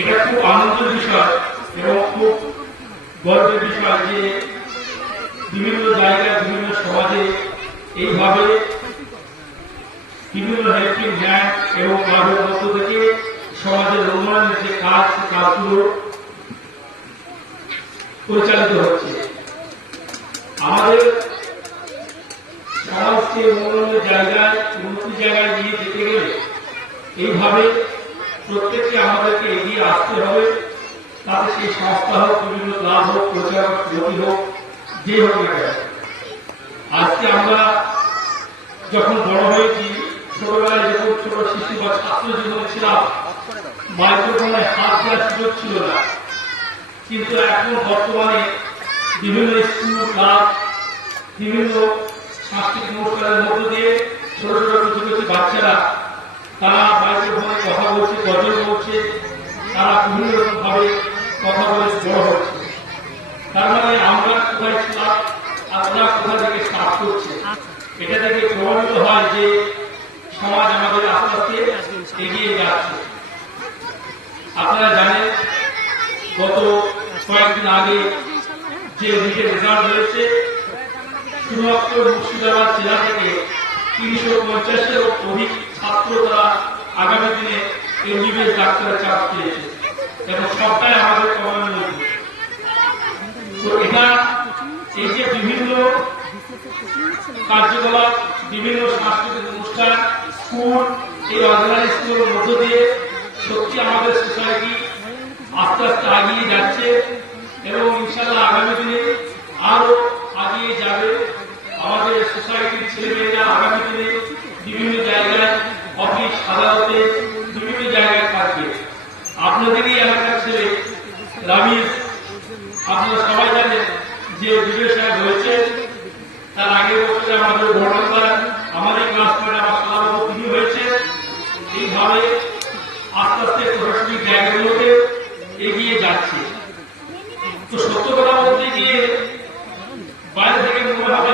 এটা খুব আনন্দের বিষয় এবং খুব গর্বের বিষয় যে বিভিন্ন জায়গায় বিভিন্ন সমাজে এইভাবে বিভিন্ন হেল্পিং হ্যান্ড এবং ক্লাবের মধ্য থেকে সমাজের উন্নয়নের যে কাজ কাজগুলো পরিচালিত হচ্ছে। আমাদের সমাজকে উন্নয়নের জায়গায় উন্নতির জায়গায় নিয়ে যেতে গেলে এইভাবে প্রত্যেককে আমাদেরকে এগিয়ে আসতে হবে। তাতে সেই সংস্থা হোক, বিভিন্ন ক্লাব হোক, প্রচারক সমিতি হোক, যে হোক না কেন। আজকে আমরা যখন বড় হয়েছি, ছোটবেলায় যখন ছোট শিশু বা ছাত্র জীবনে ছিলাম, মাইক্রোফোনে হাত দেওয়ার সুযোগ ছিল না। কিন্তু এখন বর্তমানে বিভিন্ন স্কুল, ক্লাব, বিভিন্ন সাংস্কৃতিক অনুষ্ঠানের মধ্য দিয়ে ছোট ছোট কিছু কিছু বাচ্চারা তারা মাইক্রোফোনে কথা বলছে, গজল বলছে, তারা বিভিন্ন রকম ভাবে কথা বলে বড় হচ্ছে। তার মানে আমরা কোথায় ছিলাম আর ওরা কোথা থেকে স্টার্ট করছে, এটা থেকে প্রমাণিত হয় যে সমাজ আমাদের আস্তে আস্তে এগিয়ে যাচ্ছে। আপনারা জানেন গত কয়েকদিন আগে যে রিটের রেজাল্ট হয়েছে, শুধুমাত্র মুর্শিদাবাদ জেলা থেকে ৩৫০-এরও অধিক ছাত্র তারা আগামী দিনে এমবিবিএস ডাক্তারের চাপ পেয়েছে এবং সবটাই আমাদের কমানোর মধ্যে। তো এটা এই যে বিভিন্ন কার্যকলাপ, বিভিন্ন সাংস্কৃতিক অনুষ্ঠান, স্কুল, এই অর্গানাইজ স্কুলের মধ্য দিয়ে সত্যি আমাদের সোসাইটি আস্তে আস্তে এগিয়ে যাচ্ছে এবং ইনশাল্লাহ আগামী দিনে আরো এগিয়ে যাবে। আমাদের সোসাইটির ছেলেমেয়েরা আগামী দিনে বিভিন্ন জায়গায় অফিস, আদালতে, বিভিন্ন জায়গায় থাকবে। আপনাদেরই এলাকার ছেলে রামিজ, আপনারা সবাই জানেন যে বিজয় সাহেব হয়েছে। তার আগের বছরে আমাদের ঘটনার আমাদের ক্লাসমেট আমার সভাপতি তিনি হয়েছে। এইভাবে আস্তে আস্তে প্রশাসনিক জায়গাগুলোতে এগিয়ে যাচ্ছে। তো সত্য কথা বলতে গিয়ে বাইরে থেকে মনে হবে